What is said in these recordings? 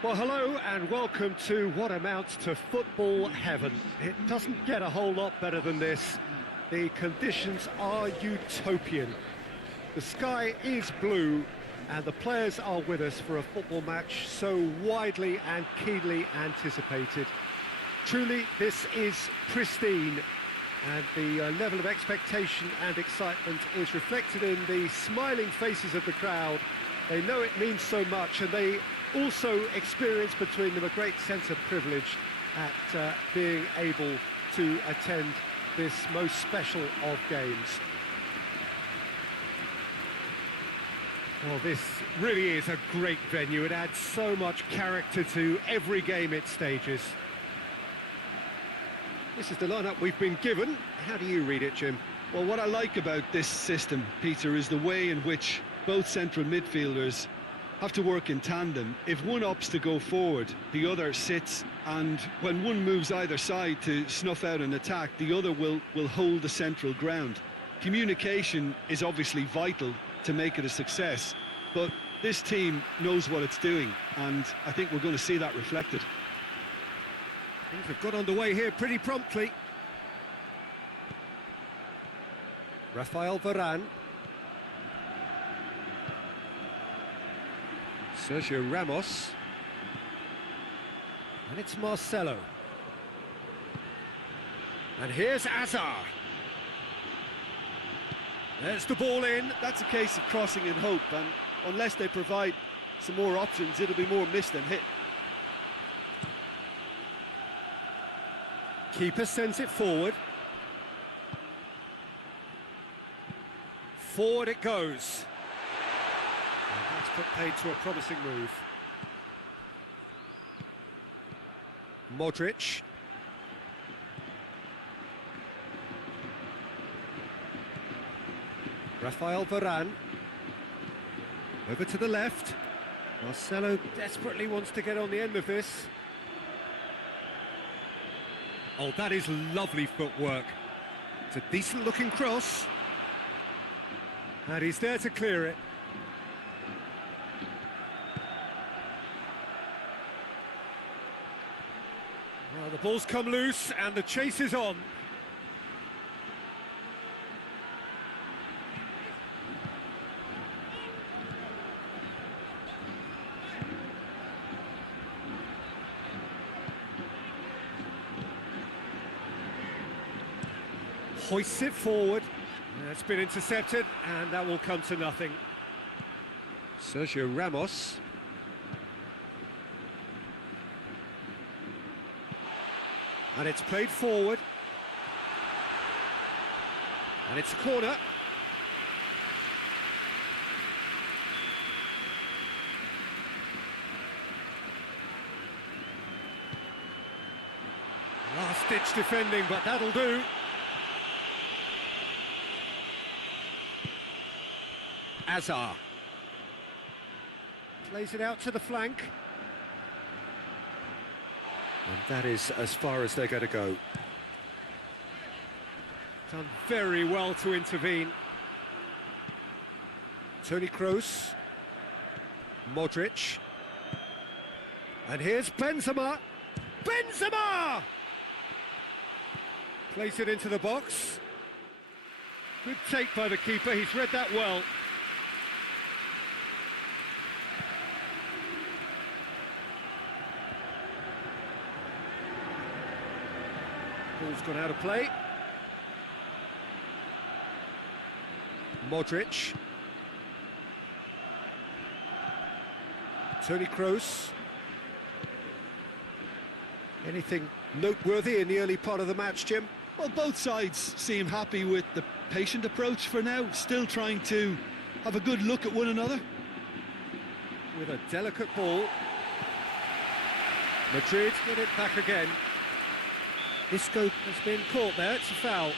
Well, hello and welcome to what amounts to football heaven. It doesn't get a whole lot better than this. The conditions are utopian. The sky is blue and the players are with us for a football match so widely and keenly anticipated. Truly, this is pristine, and the level of expectation and excitement is reflected in the smiling faces of the crowd. They know it means so much, and they also experience between them a great sense of privilege at being able to attend this most special of games. Well, this really is a great venue. It adds so much character to every game it stages. This is the lineup we've been given. How do you read it, Jim? Well, what I like about this system, Peter, is the way in which both central midfielders have to work in tandem. If one opts to go forward, the other sits, and when one moves either side to snuff out an attack, the other will hold the central ground. Communication is obviously vital to make it a success, but this team knows what it's doing, and I think we're going to see that reflected. Things have got underway here pretty promptly. Rafael Varane. Sergio Ramos. And it's Marcelo. And here's Azar. There's the ball in. That's a case of crossing in hope, and unless they provide some more options, it'll be more miss than hit. Keeper sends it forward. Forward it goes. And that's put paid to a promising move. Modric. Rafael Varane. Over to the left. Marcelo desperately wants to get on the end of this. Oh, that is lovely footwork. It's a decent-looking cross. And he's there to clear it. Well, the ball's come loose and the chase is on. Hoists it forward. It's been intercepted, and that will come to nothing. Sergio Ramos. And it's played forward. And it's a corner. Last-ditch defending, but that'll do. Azar plays it out to the flank, and that is as far as they're going to go. Done very well to intervene. Toni Kroos, Modric, and here's Benzema. Benzema plays it into the box. Good take by the keeper. He's read that well. Ball's gone out of play. Modric. Toni Kroos. Anything noteworthy in the early part of the match, Jim? Well, both sides seem happy with the patient approach for now, still trying to have a good look at one another. With a delicate ball. Madrid get it back again. Isco has been caught there, it's a foul.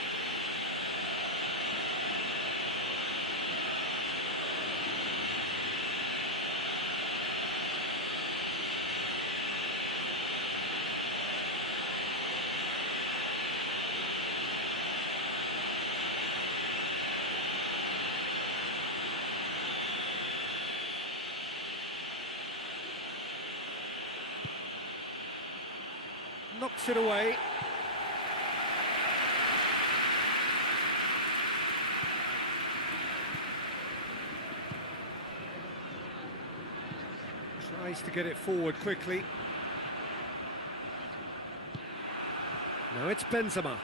knocks it away. Tries to get it forward quickly. Now it's Benzema.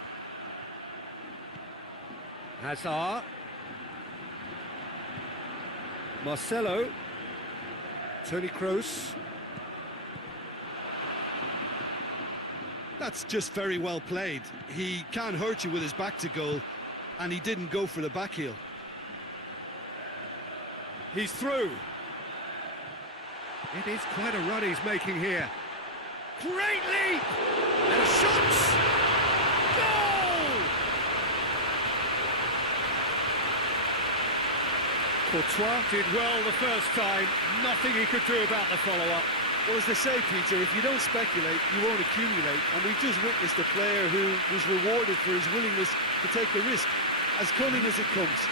Hazard. Marcelo. Toni Kroos. That's just very well played. He can't hurt you with his back to goal, and he didn't go for the back heel. He's through. It is quite a run he's making here. Great leap! And a shot! Goal! Courtois did well the first time. Nothing he could do about the follow-up. Well, as they say, Peter, if you don't speculate, you won't accumulate. And we've just witnessed a player who was rewarded for his willingness to take the risk, as cunning as it comes.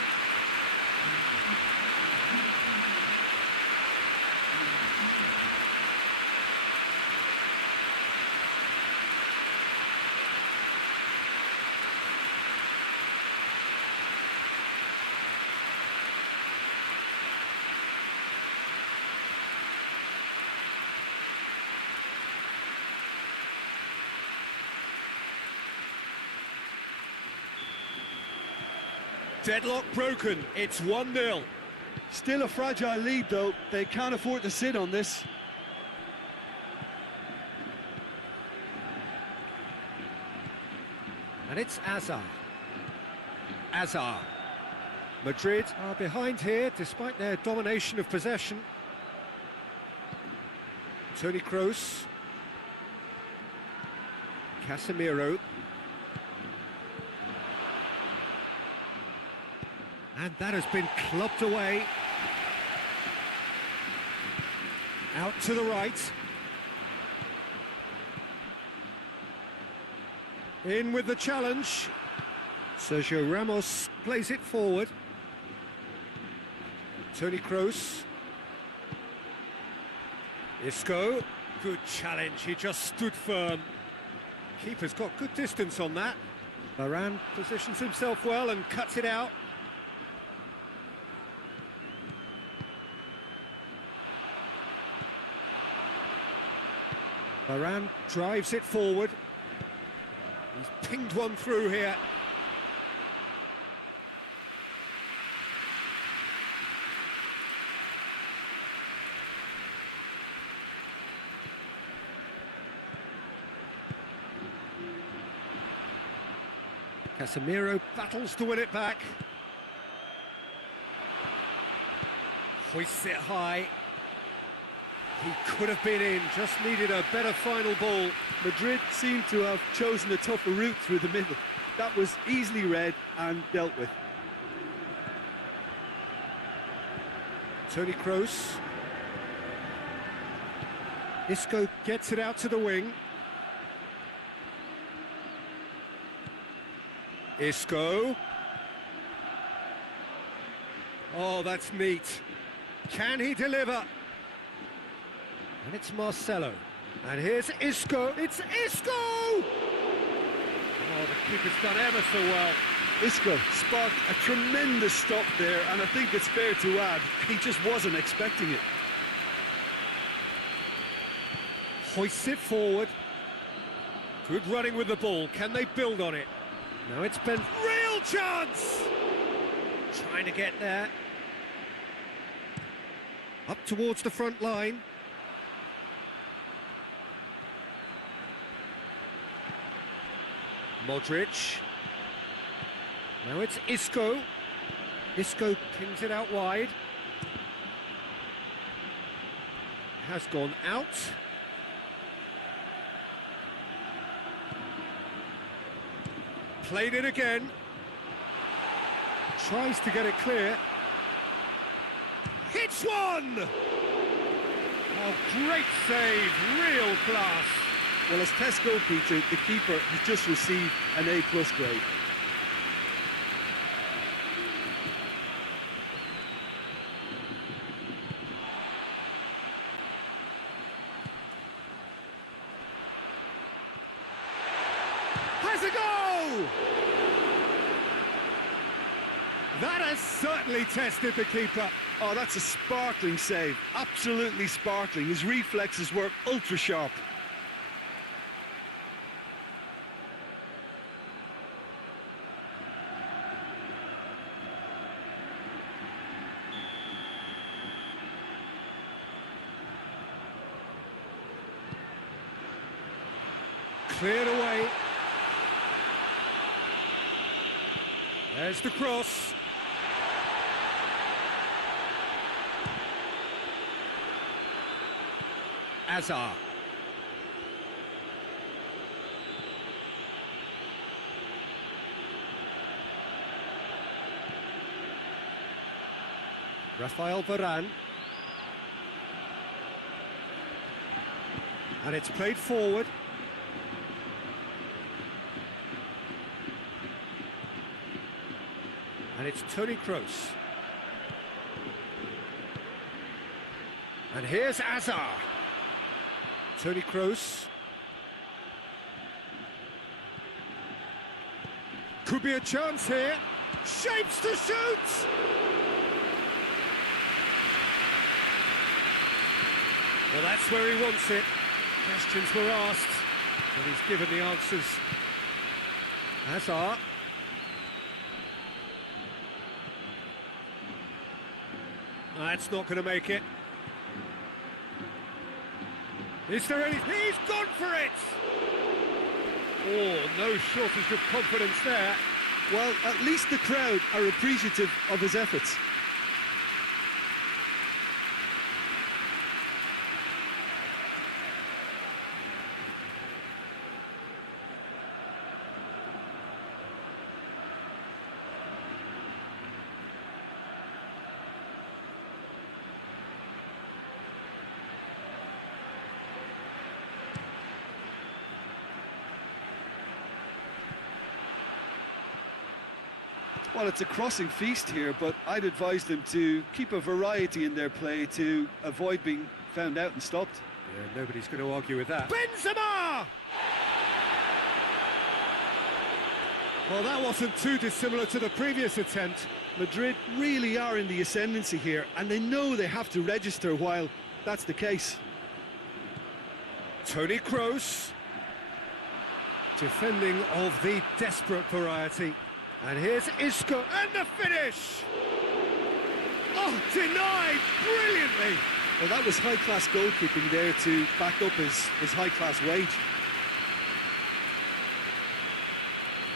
Deadlock broken, it's 1-0. Still a fragile lead, though. They can't afford to sit on this. And it's Hazard. Hazard. Madrid are behind here, despite their domination of possession. Toni Kroos. Casemiro. And that has been clubbed away. Out to the right. In with the challenge. Sergio Ramos plays it forward. Toni Kroos. Isco. Good challenge, he just stood firm. Keeper's got good distance on that. Varane positions himself well and cuts it out. Varane drives it forward. He's pinged one through here. Casemiro battles to win it back. Hoists it high. He could have been in, just needed a better final ball. Madrid seem to have chosen a tougher route through the middle. That was easily read and dealt with. Toni Kroos. Isco gets it out to the wing. Isco. Oh, that's neat. Can he deliver? And it's Marcelo. And here's Isco. It's Isco! Oh, the keeper's done ever so well. Isco sparked a tremendous stop there, and I think it's fair to add, he just wasn't expecting it. Hoists it forward. Good running with the ball. Can they build on it? Now it's been real chance! Trying to get there. Up towards the front line. Modric. Now it's Isco. Isco pings it out wide. Has gone out. Played it again. Tries to get it clear. Hits one! Oh, great save, real class. Well, as Tesco, Peter, the keeper has just received an A+ grade. That has certainly tested the keeper. Oh, that's a sparkling save. Absolutely sparkling. His reflexes were ultra sharp. Cleared away. There's the cross. Azar. Rafael Varane. And it's played forward. And it's Toni Kroos. And here's Azar. Toni Kroos. Could be a chance here. Shapes to shoot! Well, that's where he wants it. Questions were asked, but he's given the answers. Hazard. That's not going to make it. Is there any... He's gone for it! Oh, no shortage of confidence there. Well, at least the crowd are appreciative of his efforts. Well, it's a crossing feast here, but I'd advise them to keep a variety in their play to avoid being found out and stopped. Yeah, nobody's going to argue with that. Benzema! Well, that wasn't too dissimilar to the previous attempt. Madrid really are in the ascendancy here, and they know they have to register while that's the case. Toni Kroos. Defending of the desperate variety. And here's Isco, and the finish! Oh, denied brilliantly! Well, that was high-class goalkeeping there to back up his high-class wage.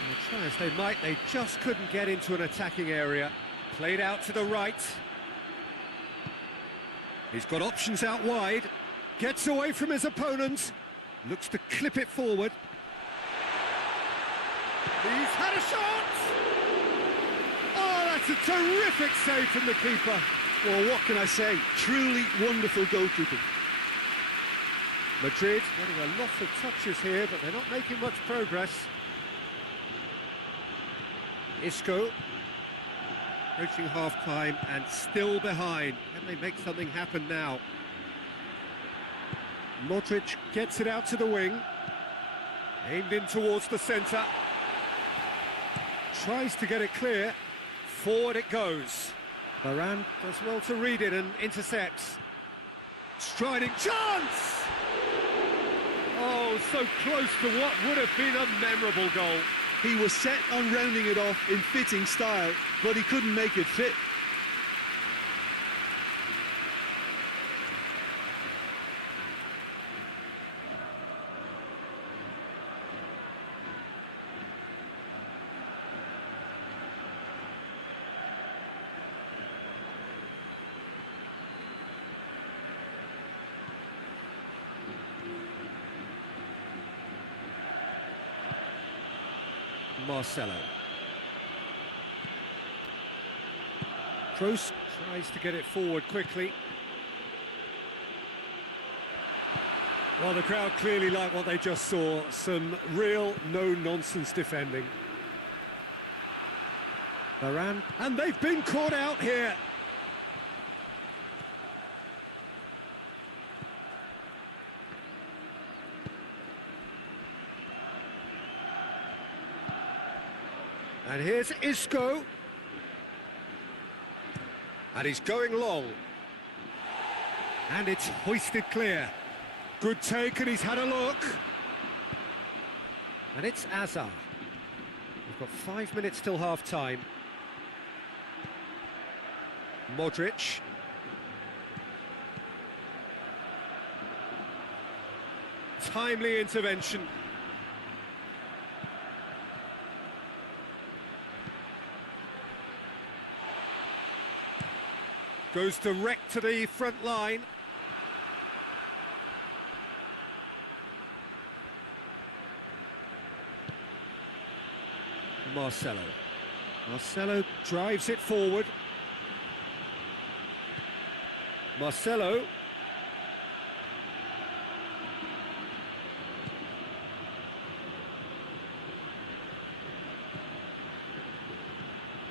Well, try as they might, they just couldn't get into an attacking area. Played out to the right. He's got options out wide. Gets away from his opponent. Looks to clip it forward. He's had a shot! Oh, that's a terrific save from the keeper. Well, what can I say? Truly wonderful goalkeeping. Madrid getting a lot of touches here, but they're not making much progress. Isco approaching half-time and still behind. Can they make something happen now? Modric gets it out to the wing. Aimed in towards the centre. Tries to get it clear. Forward it goes. Varane does well to read it and intercepts. Striding chance! Oh, so close to what would have been a memorable goal. He was set on rounding it off in fitting style, but he couldn't make it fit. Marcelo. Kroos tries to get it forward quickly. Well, the crowd clearly like what they just saw. Some real no-nonsense defending. Varane, and they've been caught out here. And here's Isco. And he's going long. And it's hoisted clear. Good take, and he's had a look. And it's Azar. We've got 5 minutes till half-time. Modric. Timely intervention. Goes direct to the front line. Marcelo. Marcelo drives it forward. Marcelo.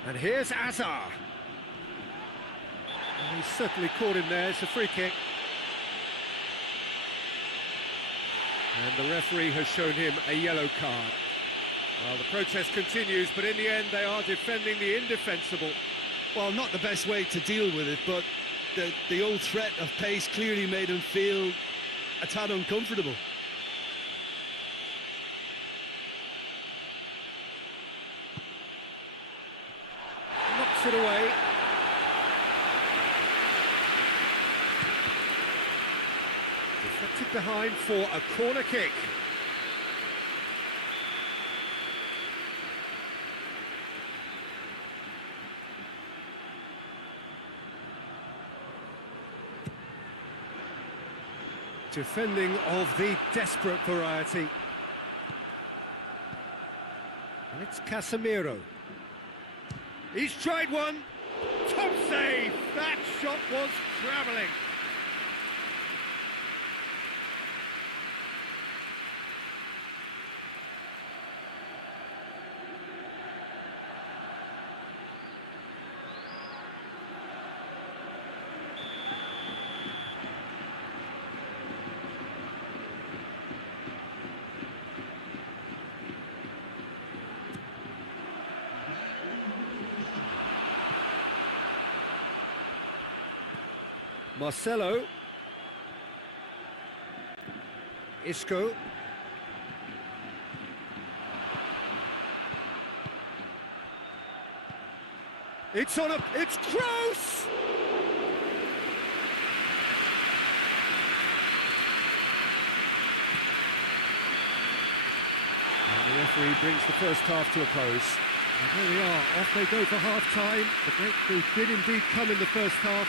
And here's Azar. And he's certainly caught him there. It's a free kick. And the referee has shown him a yellow card. Well, the protest continues, but in the end they are defending the indefensible. Well, not the best way to deal with it, but the old threat of pace clearly made him feel a tad uncomfortable. Knocks it away. Deflected behind for a corner kick. Defending of the desperate variety. And it's Casemiro. He's tried one. Top save. That shot was travelling. Marcelo. Isco. It's Kroos! And the referee brings the first half to a close. And here we are, off they go for half-time. The breakthrough did indeed come in the first half,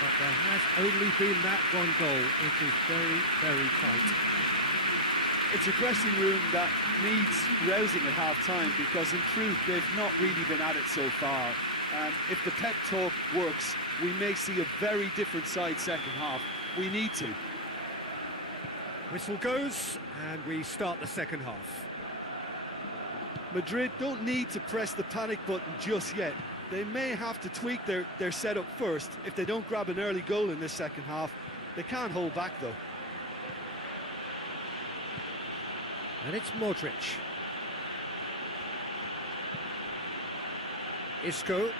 but there has only been that one goal. It is very, very tight. It's a dressing room that needs rousing at half-time, because in truth they've not really been at it so far. And if the pep talk works, we may see a very different side second half. We need to. Whistle goes, and we start the second half. Madrid don't need to press the panic button just yet. They may have to tweak their setup first. If they don't grab an early goal in this second half, they can't hold back though. And it's Modric. Isco.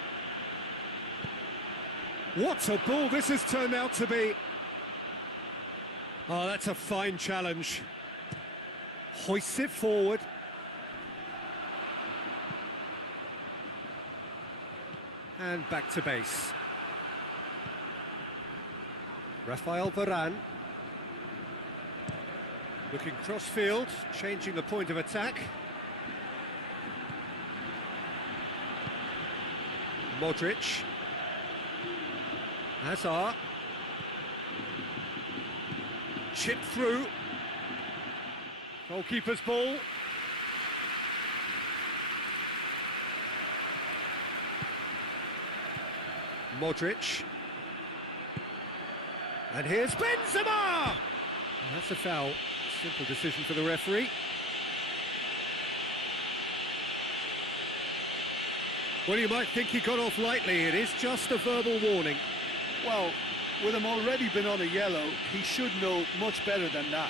What a ball this has turned out to be. Oh, that's a fine challenge. Hoists it forward. And back to base. Rafael Varane. Looking cross-field, changing the point of attack. Modric. Hazard. Chip through. Goalkeeper's ball. Modric. And here's Benzema! And that's a foul. Simple decision for the referee. Well, you might think he got off lightly. It is just a verbal warning. Well, with him already been on a yellow, he should know much better than that.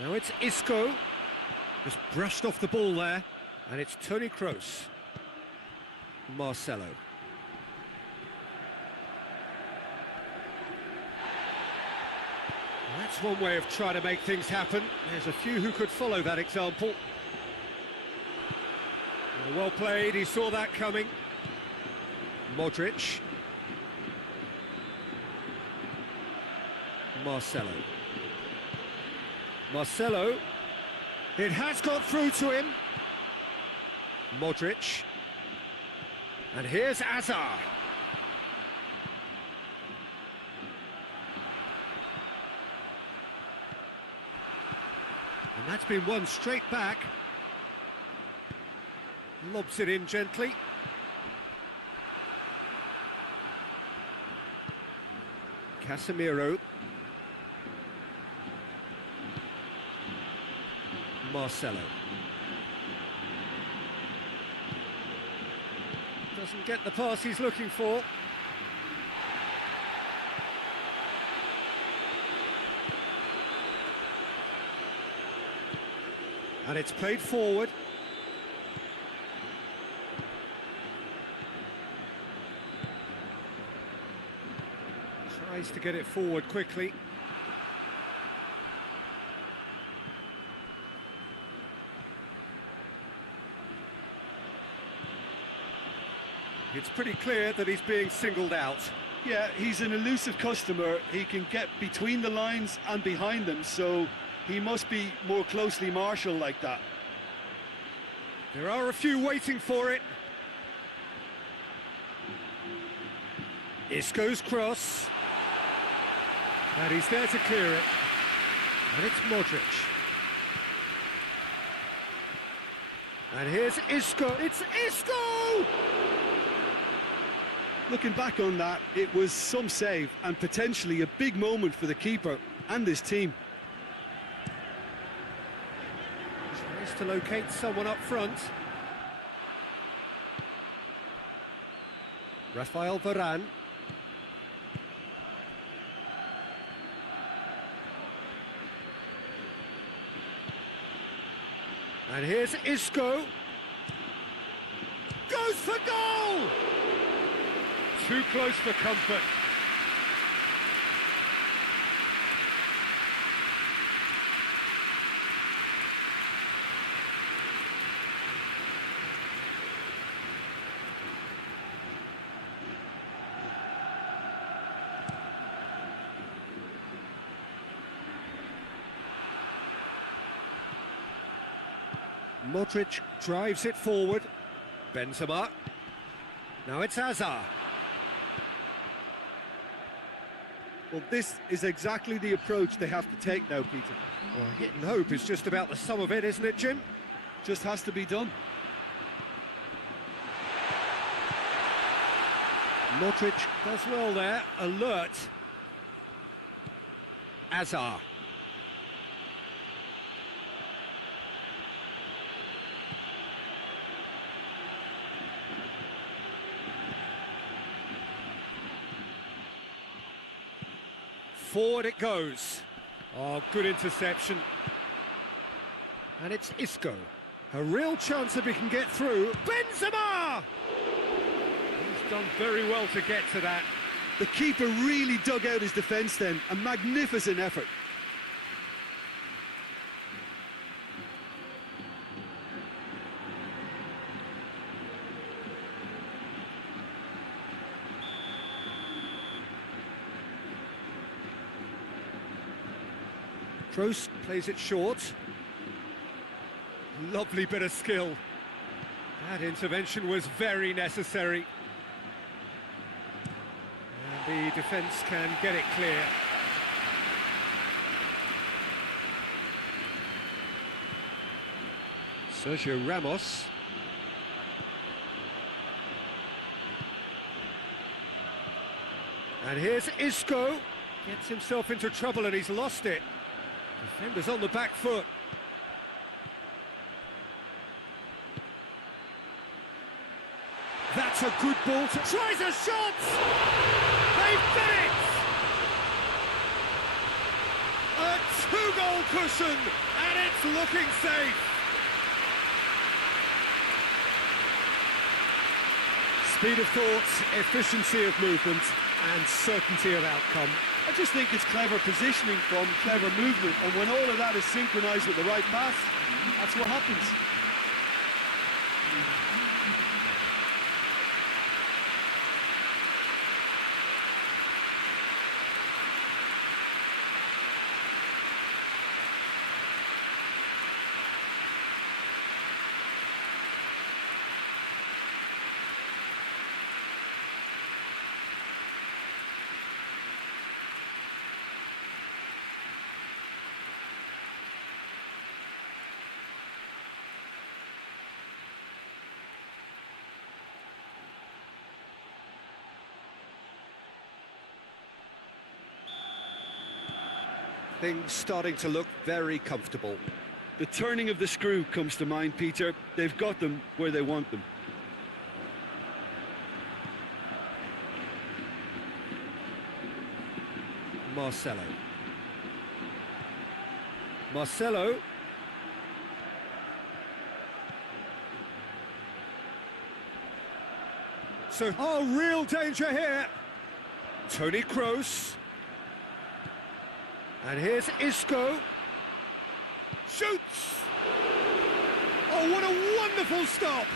Now it's Isco. Just brushed off the ball there. And it's Toni Kroos. Marcelo. That's one way of trying to make things happen. There's a few who could follow that example. Well played, he saw that coming. Modric. Marcelo. Marcelo. It has got through to him. Modric. And here's Hazard. And that's been won straight back. Lobs it in gently. Casemiro. Marcelo. Doesn't get the pass he's looking for. And it's played forward. Tries to get it forward quickly. It's pretty clear that he's being singled out. Yeah, he's an elusive customer. He can get between the lines and behind them, so he must be more closely marshalled like that. There are a few waiting for it. Isco's cross. And he's there to clear it. And it's Modric. And here's Isco. It's Isco! Looking back on that, it was some save and potentially a big moment for the keeper and his team. Tries to locate someone up front. Rafael Varane. And here's Isco. Goes for goal! Too close for comfort. Modric drives it forward. Benzema. Now it's Hazard. Well, this is exactly the approach they have to take now, Peter. Well, hit and hope is just about the sum of it, isn't it, Jim? Just has to be done. Modric does well there, alert. Hazard. Forward it goes. Oh, good interception. And it's Isco. A real chance if he can get through. Benzema! He's done very well to get to that. The keeper really dug out his defence then. A magnificent effort. Kroos plays it short. Lovely bit of skill. That intervention was very necessary. And the defence can get it clear. Sergio Ramos. And here's Isco. Gets himself into trouble and he's lost it. Defender's on the back foot. That's a good ball to... Tries a shot! They've done it! A two-goal cushion, and it's looking safe. Speed of thought, efficiency of movement, and certainty of outcome. I just think it's clever positioning from clever movement, and when all of that is synchronised with the right pass, that's what happens. Things starting to look very comfortable. The turning of the screw comes to mind, Peter. They've got them where they want them. Marcelo. Marcelo. So, oh, real danger here. Toni Kroos. And here's Isco. Shoots! Oh, what a wonderful stop!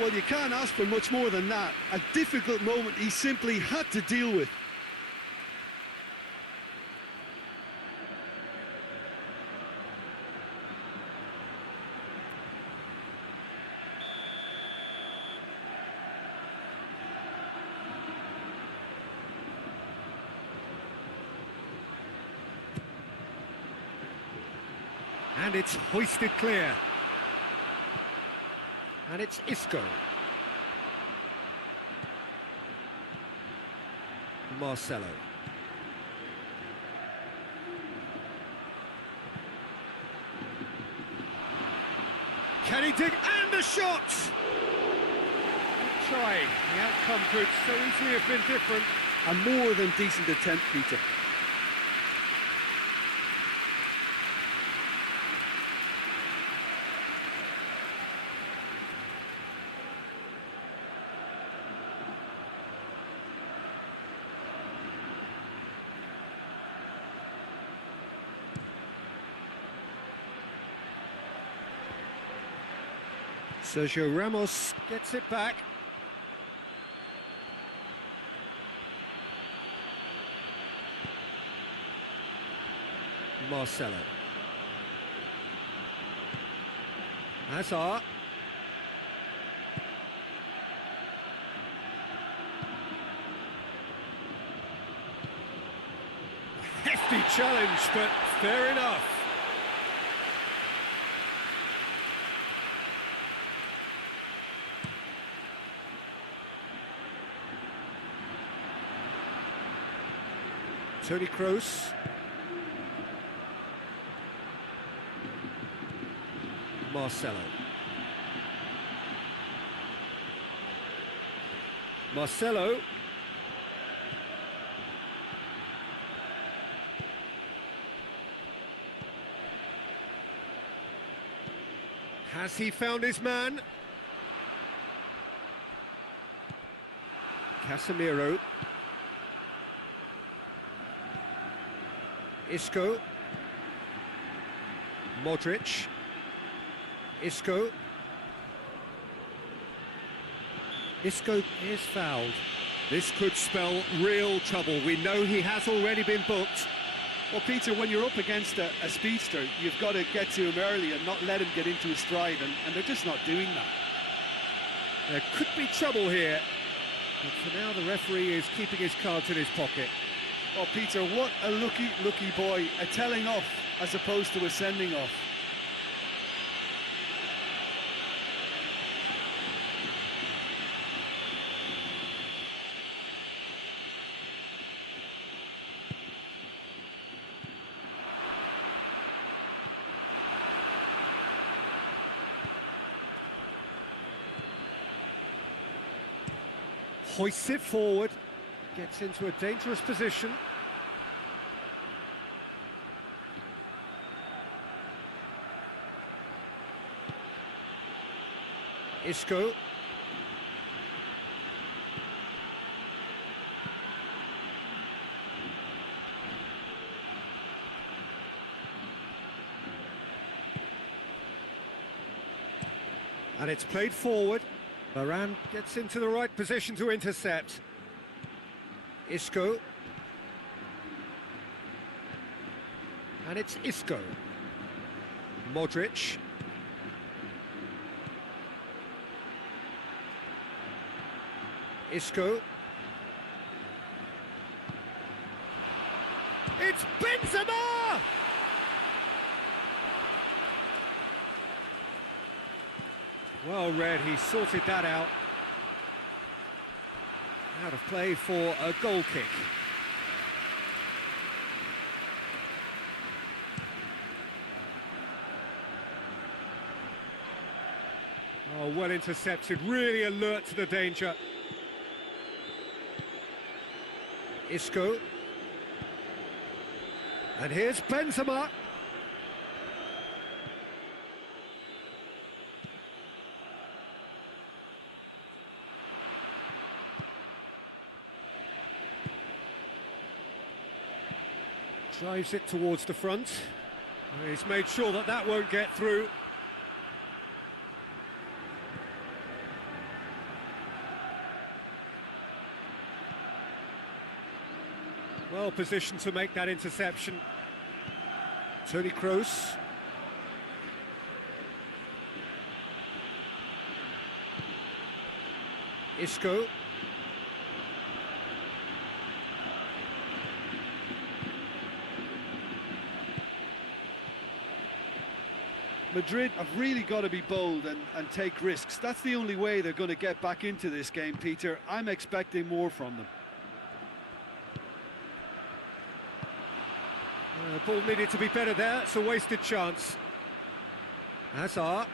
Well, you can't ask for much more than that. A difficult moment he simply had to deal with. And it's hoisted clear. And it's Isco. Marcelo. Can he dig? And the shot! Try. The outcome could so easily have been different. A more than decent attempt, Peter. Sergio Ramos gets it back. Marcelo. Hazard. Hefty challenge, but fair enough. Toni Kroos. Marcelo. Marcelo. Has he found his man? Casemiro. Isco. Modric. Isco. Isco is fouled. This could spell real trouble. We know he has already been booked. Well, Peter, when you're up against a speedster, you've got to get to him early and not let him get into his stride, and they're just not doing that. There could be trouble here. But for now, the referee is keeping his cards in his pocket. Oh, Peter, what a lucky boy. A telling off as opposed to a sending off. Hoists it forward. Gets into a dangerous position. Isco. And it's played forward. Varane gets into the right position to intercept. Isco. And it's Isco. Modric. Isco. It's Benzema! Well read, he sorted that out. Out of play for a goal kick. Oh, well intercepted, really alert to the danger. Isco. And here's Benzema. Drives it towards the front. He's made sure that that won't get through. Well positioned to make that interception. Toni Kroos. Isco. Madrid have really got to be bold and take risks. That's the only way they're going to get back into this game, Peter. I'm expecting more from them. The ball needed to be better there, it's a wasted chance. Hazard.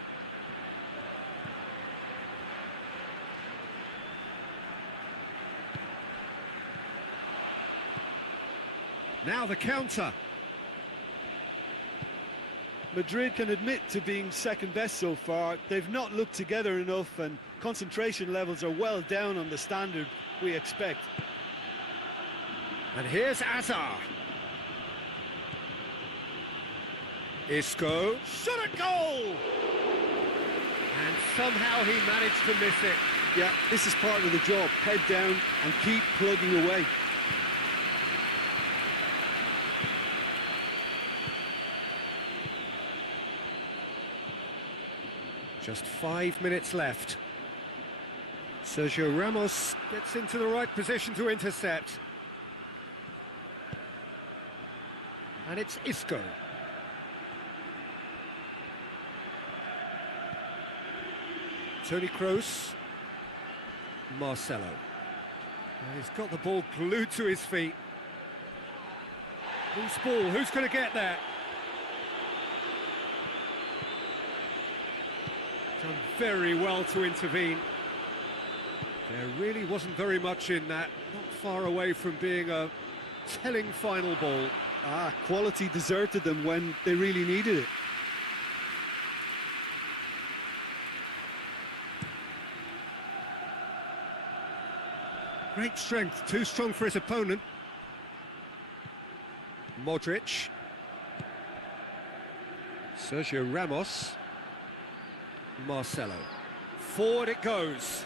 Now the counter. Madrid can admit to being second best so far. They've not looked together enough and concentration levels are well down on the standard we expect. And here's Hazard. Isco. Shot a goal! And somehow he managed to miss it. Yeah, this is part of the job. Head down and keep plugging away. Just 5 minutes left. Sergio Ramos gets into the right position to intercept. And it's Isco. Toni Kroos. Marcelo. And he's got the ball glued to his feet. Loose ball, who's going to get there? Done very well to intervene. There really wasn't very much in that, not far away from being a telling final ball. Quality deserted them when they really needed it. Great strength, too strong for his opponent. Modric. Sergio Ramos. Marcelo. Forward it goes.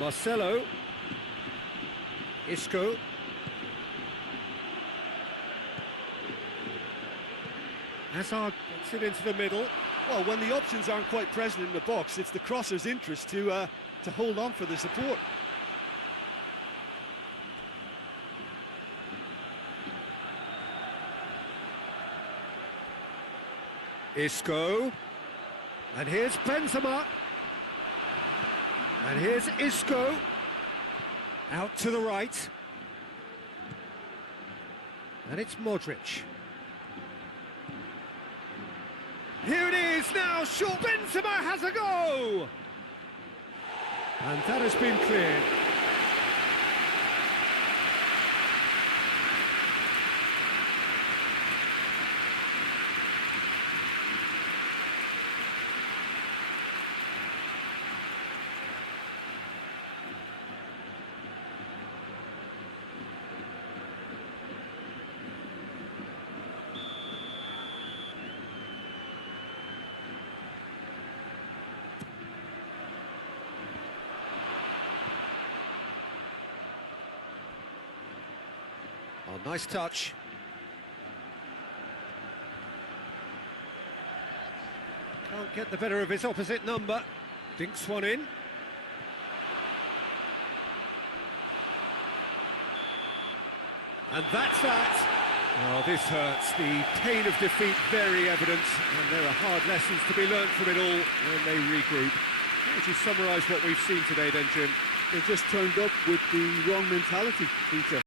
Marcelo. Isco. Hazard gets it into the middle. Well, when the options aren't quite present in the box, it's the crosser's interest to hold on for the support. Isco. And here's Benzema. And here's Isco. Out to the right. And it's Modric. Here it is now, short. Benzema has a go! And that has been cleared. Nice touch. Can't get the better of his opposite number. Dinks one in. And that's that. Oh, this hurts. The pain of defeat very evident, and there are hard lessons to be learned from it all when they regroup. How would you summarise what we've seen today then, Jim? They just turned up with the wrong mentality, Peter.